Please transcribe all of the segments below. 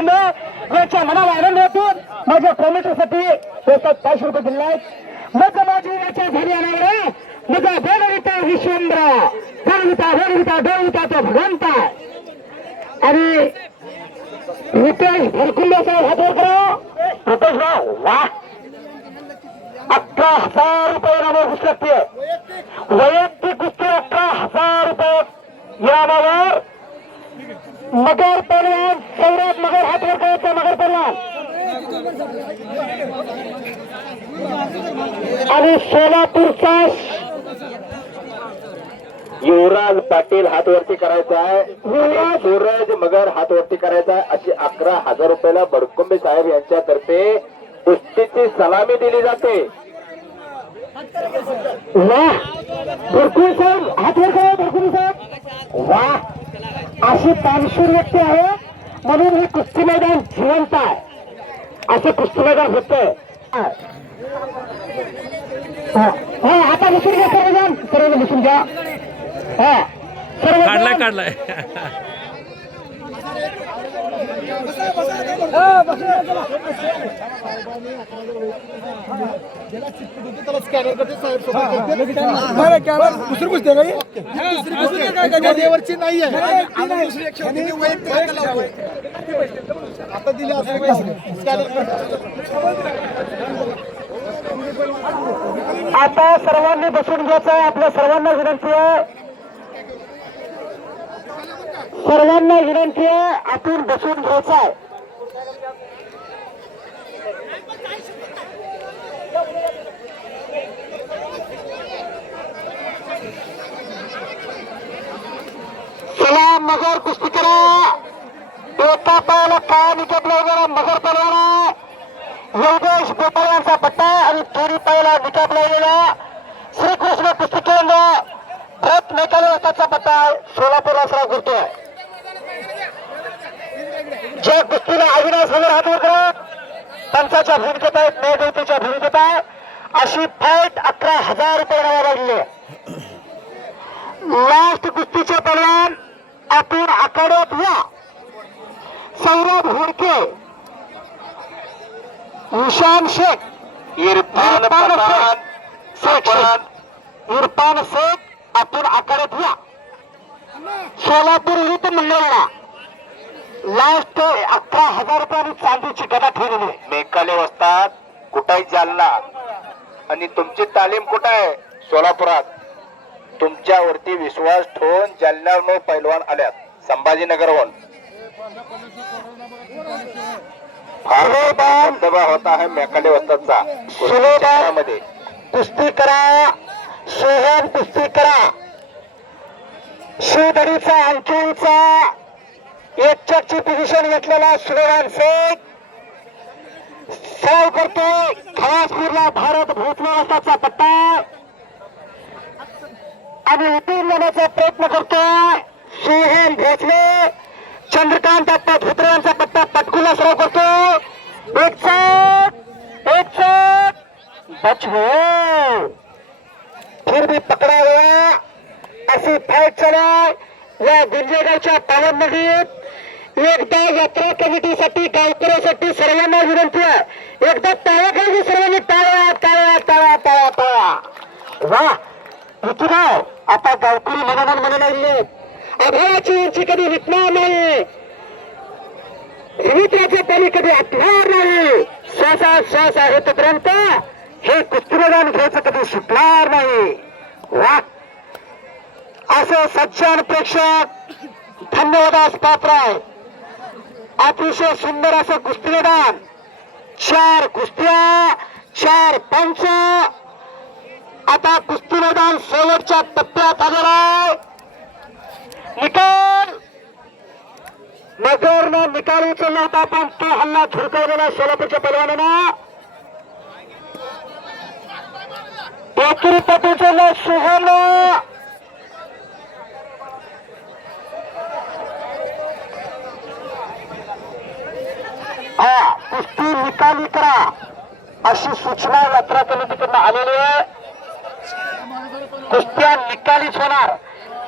भरकुंडे यांच्या मनाला आनंद होतून माझ्या प्रमोटरसाठी 500 रुपये दिले आहेत. मग माझी याच्या घरी येणार माझा भगविता विश्वेंद्र भगविता तो भगवंता आणि रितेश भरकुंडे साहेब हातवर करा. रितेशराव वा 11,000 रुपये इनामावर घुसू शकते. वैयक्तिक कुस्ती 11,000 रुपये इनामावर. मगर पहलवान सौरभ मगर हातवर करायचा. मगर पहलवान आणि सोलापूरचा युवराज पाटील हातवरती करायचा आहे. सूरज मगर हातवरती करायचा आहे. अशी 11,000 रुपयाला बडकुंबे साहेब यांच्यातर्फे कुस्तीची सलामी दिली जाते. वाह भरकुंडे साहेब हातवर करा. भरकुंडे साहेब वाह. अशी तानशूर व्यक्ती आहे म्हणून हे कुस्ती मैदान जिवंत आहे. असं कुस्ती मैदान होतं. आता बसून घ्या सर्वजण. सर्वजण बसून घ्या. काढलाय आता दिली आता सर्वांनी बसून घ्यायचं आहे. आपल्या सर्वांना विनंती आहे. सर्वांना विनंती आहे आपण बसून घ्यायचं आहे. चला मगर कुस्ती करा. एका पायाला काय निकट लावणारा मगर पलवान योगेश बोपाळ यांचा पट्टा आणि दोन्ही पायाला निकट लावलेला श्रीकृष्ण कुस्ती केंद्र भरत मेकाले वाजताचा पट्टा सोलापूर असरा करतोय. ज्या कुस्तीला अविनाश वगैरे हातवर करत पंचाच्या भूमिकेत आहेत. न्यायदेवतेच्या भूमिकेत आहे. अशी फाईट 11,000 रुपये नावा लागली. लास्ट कुस्तीचे पलवान आपण आखाड्यात या. सौरभ हुडके ईशान शेख इरफान शेख आपण आखाड्यात या. सोलापूर विरुद्ध मंगळवार लास्ट 11,000 रुपयांनी चांदीची गदा ठेवलेली. मेकाले वस्तात कुठाही जालना आणि तुमची तालीम कुठं आहे सोलापुरात. तुमच्यावरती विश्वास ठेवून जालन्यावरून पैलवान आल्यात संभाजीनगरहून. दबा होता है मेकाले वस्तादचा. सुलोदामध्ये कुस्ती करा. सोहम कुस्ती करा. शिवदडीचा अंकिलचा एक चकची पोझिशन घेतलेला सुलेमान शेख सराव करतोय. खलासपूरला भारत भूतनाथाचा पट्टा आणि उतरून येण्याचा प्रयत्न करतोय. सोहम भोसले चंद्रकांत अप्पा धोत्रेंचा पट्टा पटकुला सराव करतो. एक शॉट बच हो फिर भी पकडा हुआ. अशी फाईट चालू या गुंजेगावच्या पावन नदीत. एकदा यात्रा कमिटीसाठी गावकऱ्यासाठी सर्वांना विनंती आहे. एकदा टाळ्या खाली सर्वांनी टाळ्या टाळ्या टाळ्या टाळ्या टाळ्या. वा ऋतुराव आता गावकरी मैदानांमध्ये लागले. आभाळाची उंची कधी विटणार नाही. समुद्राचे पाणी कधी आटणार नाही. श्वास आहे तोपर्यंत हे कुस्ती मैदान घ्यायचं कधी सुटणार नाही. वा असं सज्जन प्रेक्षक धन्यवादास पात्र आहे. अतिशय सुंदर असं कुस्ती मैदान. 4 कुस्त्या 4 पंच. आता कुस्ती मैदान शेवटच्या टप्प्यात आलेला आहे. निकाल नगरनं निकाल उचलला होता पण तो हल्ला झुरकवलेला सोलापूरच्या पैलवानानं. एकेरी पटूचं सुहाना कुस्ती निकाली करा अशी सूचना यात्रा कमिटीकडून आलेली आहे. कुस्त्या निकालीच होणार.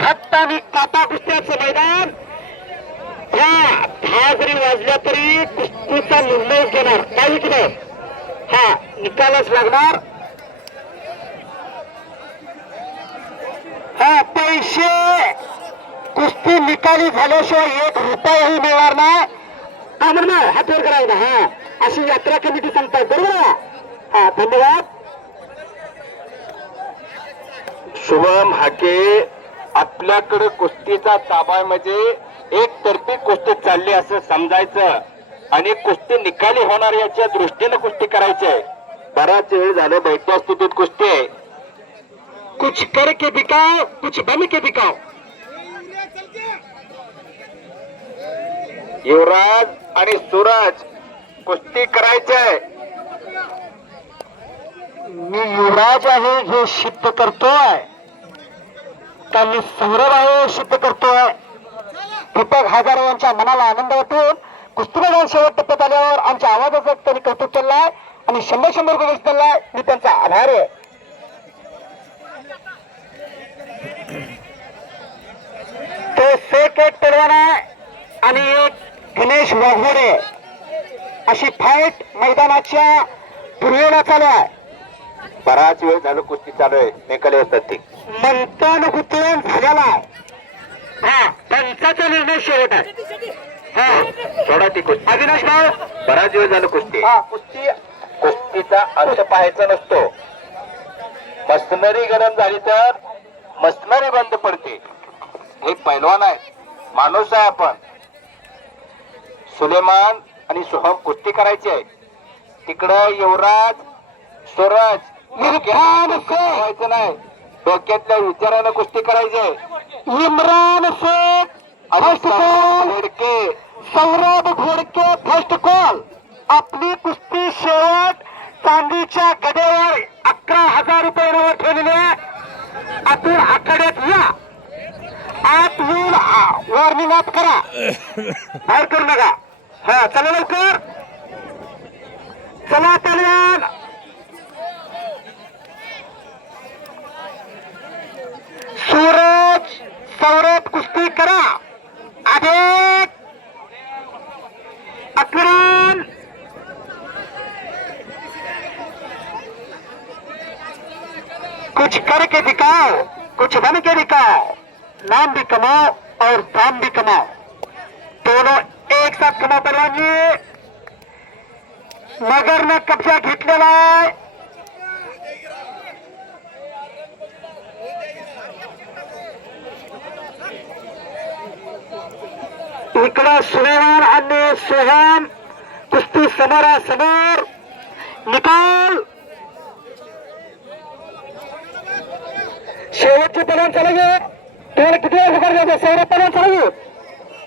खट्ट आणि काटा कुस्त्याचं मैदान या जरी वाजल्या तरी कुस्तीचा निर्णय घेणार काही की नाही. हा निकालच लागणार. हा पैसे कुस्ती निकाली झाल्याशिवाय 1 रुपयाही मिळणार नाही. हा म्हणणार हात वर करायला. हा अशी यात्रा कमिटी सांगतात बरोबर आहे. हा धन्यवाद. शुभम हाके, आपल्याकडे कुस्तीचा ताबा आहे म्हणजे एकतर्फी कुस्ती चालली असं समजायचं आणि कुस्ती निकाली होणार याच्या दृष्टीने कुस्ती करायची आहे. बराच वेळ झालं बैठ्या स्थितीत कुस्ती आहे. कुछ करके दिखाओ, कुछ बन के दिखाओ. युवराज आणि सूरज कुस्ती करायची आहे. मी युवराज आहे हे सिद्ध करतोय का मी सौरभ आहे हे सिद्ध करतोय. दीपक हजारे यांच्या मनाला आनंद वाटून कुस्ती मैदान शेवट टप्प्यात आल्यावर आमच्या आवाजाचं त्यांनी कौतुक केलंय आणि 100 रुपये दिलाय. मी त्यांचा आभार आहे. तो शेख एक पैलवान आहे आणि एक गणेश वाघमोडे. अशी फाईट मैदानाच्या पूर्वेला चालू आहे. बराच वेळ झालं कुस्ती चालू आहे. निकाली असतात ते मंथन गुंतवून झालेला आहे. हा पंचाचा निर्णय शेवट आहे. हा सोडा ती कुस्ती. अविनाश भाऊ बराच वेळ झालं कुस्ती. हा कुस्तीचा अंत पाहायचा नसतो. मशनरी गरम झाली तर मशनरी बंद पडते. हे पैलवान आहे, माणूस आहे आपण. सुलेमान आणि सोहम कुस्ती करायची आहे. तिकडं युवराज सूरज व्हायचं नाही. डोक्यातल्या विचारानं कुस्ती करायची आहे. Imran Shaikh first call. Ghodke Saurabh Ghodke first call. आपली कुस्ती शेवट चांदीच्या गड्यावर 11,000 रुपये ठेवलेले. आतून आखाड्यात या. आत येऊन वॉर्निंग अप करा. बाहेर करू नका. हा चला लवकर. चला पहिलवान. सूरज सौरभ कुस्ती करा. अधिक अकरान कुछ करके दिखाओ, कुछ बन के दिखाओ. नाम भी कमाओ और दाम भी कमाओ. दोनों एक साथ कमाओ. परवानगी नगरनं कब्जा घेतलेला आहे. इकडं सुलेमान आणि सोहम कुस्ती समोरासमोर. निकाल शेवटचे पलवान चालू घे. तुम्हाला किती वेळ हुकार द्यायचा. सौरभ पलवान चालू घे.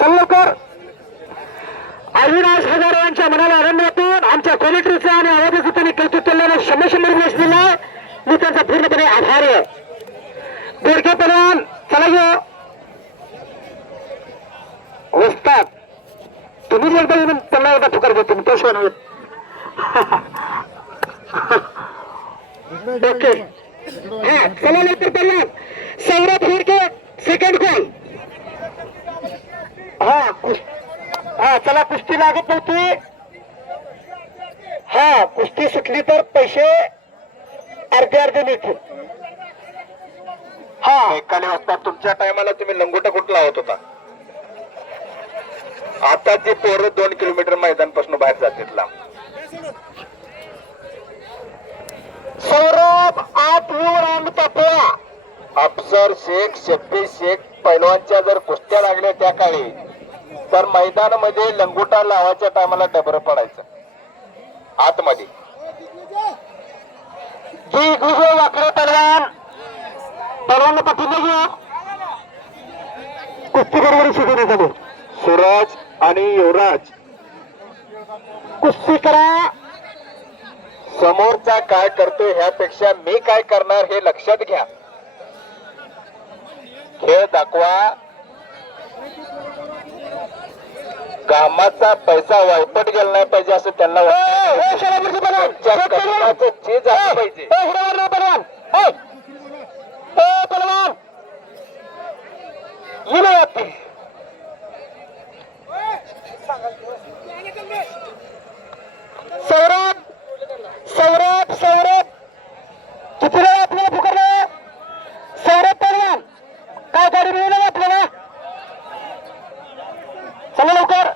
चल लवकर. अविनाश हजारे यांच्या मनाला आनंद वाटून आमच्या क्वालिटीचं आणि आवाजाचं त्यांनी कौतुक केल्यानं 100 रुपये दिलाय. मी त्यांचा पूर्णपणे आभारी आहे. गोडके पलवान चला घेऊ. वस्ताद तुम्ही एकदा येऊन त्यांना एकदा फुकार देतो. तो शिवाय नाही. ओके चला लवकर पलवान. Saurabh Ghodke second call. हा चला कुस्ती लागत नव्हती. हा कुस्ती सुटली तर पैसे अर्धे मिळतील. हा निकाली असतात. तुमच्या टायमाला तुम्ही लंगोटा कुठला होत होता. आता जे पोरं 2 किलोमीटर मैदानपासून बाहेर जातात लांब. सौरभ आत येऊन आणता पोळा. अफसर शेख, शब्बीर शेख पैलवानच्या जर कुस्त्या लागल्या त्या काळी तर मैदानामध्ये लंगोटा लावायच्या टायमाला डबर पडायचं आतमध्ये. जी गुगो वाकडे पलवान पाठवून घेऊ. कुस्ती बरोबर शिकवण्यात आले. सूरज आणि युवराज कुस्ती करा. समोरचा काय करतोय ह्यापेक्षा मी काय करणार हे लक्षात घ्या. खेळ दाखवा. कामाचा पैसा वायपट गेला नाही पाहिजे असं त्यांना चीज आलं पाहिजे. सौरभ सौरभ सौरभ किती वेळ आपल्याला पुकारलं सौरभ पहलवान काय गाडी मिळेल आपल्याला चला लवकर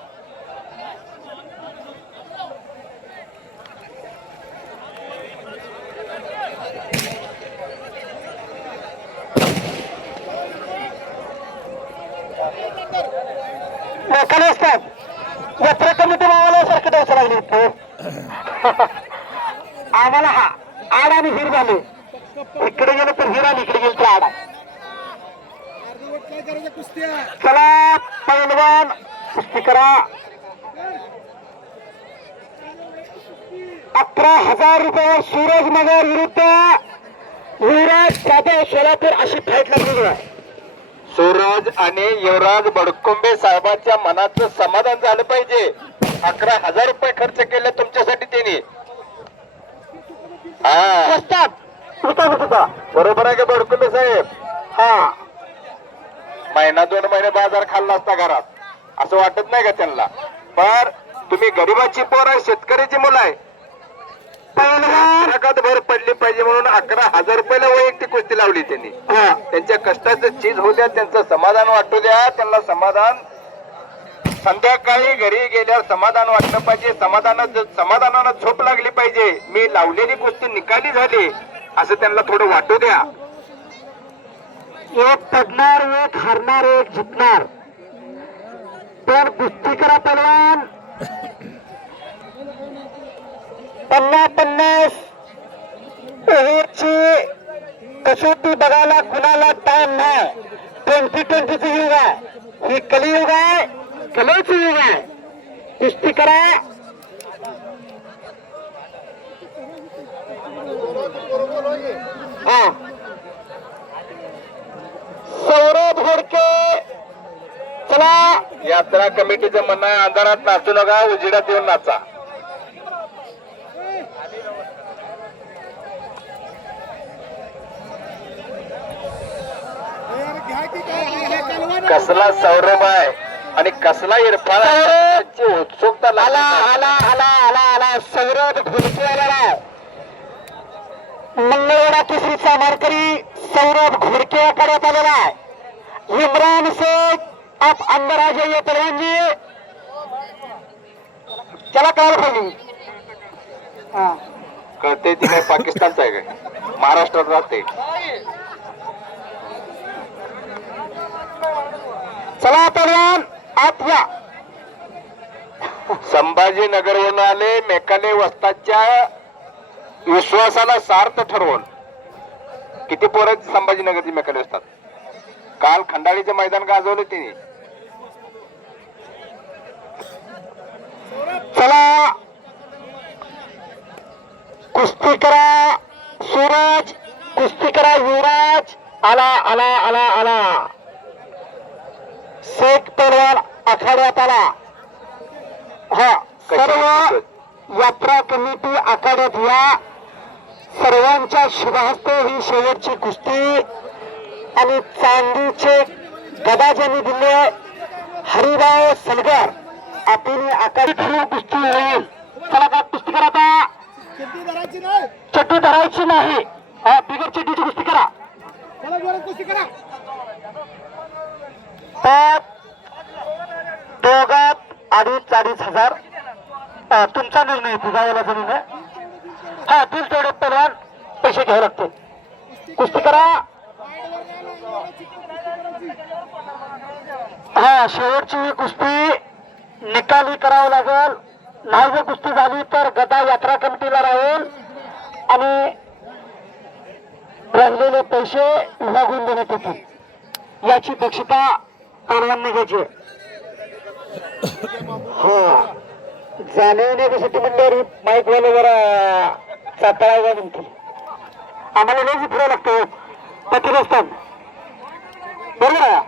खाली असतात यात्रा कमिटी आम्हाला सारखं द्यायचं लागली आम्हाला हा आड आणि हिर झाले इकडे गेलं तर हिर आणि इकडे गेलं तर आड आहे चला पैलवान कुस्ती करा 11,000 रुपये सूरज नगर विरुद्ध युवराज जाधव सोलापूर अशी फाईट लागलेली आहे सूरज आणि युवराज बडकुंबे साहेबांच्या मनाचं समाधान झालं पाहिजे 11,000 रुपये खर्च केले तुमच्यासाठी त्यांनी हा बरोबर आहे का बडकुंबे साहेब हा महिना 2 महिने बाजार खाल्ला असता घरात असं वाटत नाही का त्यांना पण तुम्ही गरीबाची पोर आहे शेतकऱ्याची मुलं आहे पैलवान भर पडली पाहिजे म्हणून 11,000 रुपयाला वैयक्तिक कुस्ती लावली त्यांनी त्यांच्या कष्टाचं चीज होऊ द्या त्यांचं समाधान वाटू द्या त्यांना समाधान संध्याकाळी घरी गेल्यावर समाधान वाटलं पाहिजे समाधानानं झोप लागली पाहिजे मी लावलेली कुस्ती निकाली झाली असं त्यांना थोडं वाटू द्या एक पडणार एक हरणार एक जिंकणार पण कुस्ती करा पैलवान 50-50 ओव्हरची कसोटी बघायला कुणाला टाइम नाही 20-20 युग आहे ही कलियुग आहे कलेचं युग आहे कुस्ती करा हा सौरभ घोडके चला यात्रा कमिटीचं म्हणणं आहे अंधारात नाचू नका उजेडात येऊन नाचा कसला सौरभ आहे आणि कसला इरफान आहे उत्सुकता आला आला आला आला आला सौरभ घोडके आलेला मंगळवेढा केसरीचा मानकरी सौरभ घोडके करण्यात आलेला आहे इम्रान शेख आप अंदर आ जाइए पहलवान जी चला काल खोली कळते ती काय पाकिस्तानचं आहे काय महाराष्ट्रात राहते चला पहलवान आत या संभाजीनगरवरून आले मेकाले वस्तादच्या विश्वासाला सार्थ ठरवून किती पोरं संभाजीनगरची मेकाले वस्ताद काल खंडाळीचे मैदान गाजवले तिने चला कुस्ती करा सूरज कुस्ती करा युवराज आला आला आला आला शेख पहलवान आखाड्यात आला हा सर्व यात्रा कमिटी आखाड्यात या सर्वांच्या शुभहस्ते ही शेवटची कुस्ती आणि चांदीचे गदा ज्यांनी दिले हरिभाऊ सलगर आपण आखाडी कुस्ती होईल चला का कुस्ती करा आता चड्डी धरायची नाही हा बिगर चड्डीची कुस्ती करा दोघात 2,500 तुमचा निर्णय तुझायला जमीन हा दिल तेवढे पहलवान पैसे घ्यावे लागते कुस्ती करा हा शेवटची कुस्ती निकाली करावं लागेल नाही जर कुस्ती झाली तर गदा यात्रा कमिटीला राहील आणि राहिलेले पैसे विभागून देण्यात येतील याची दक्षता पहलवानने घ्यायची हो जाणवण्यासाठी म्हणल्यावर माईक वाले जरा चातळायला म्हणतील आम्हाला लय फिरायला लागतो पती रस्त्यात बरोबर आहे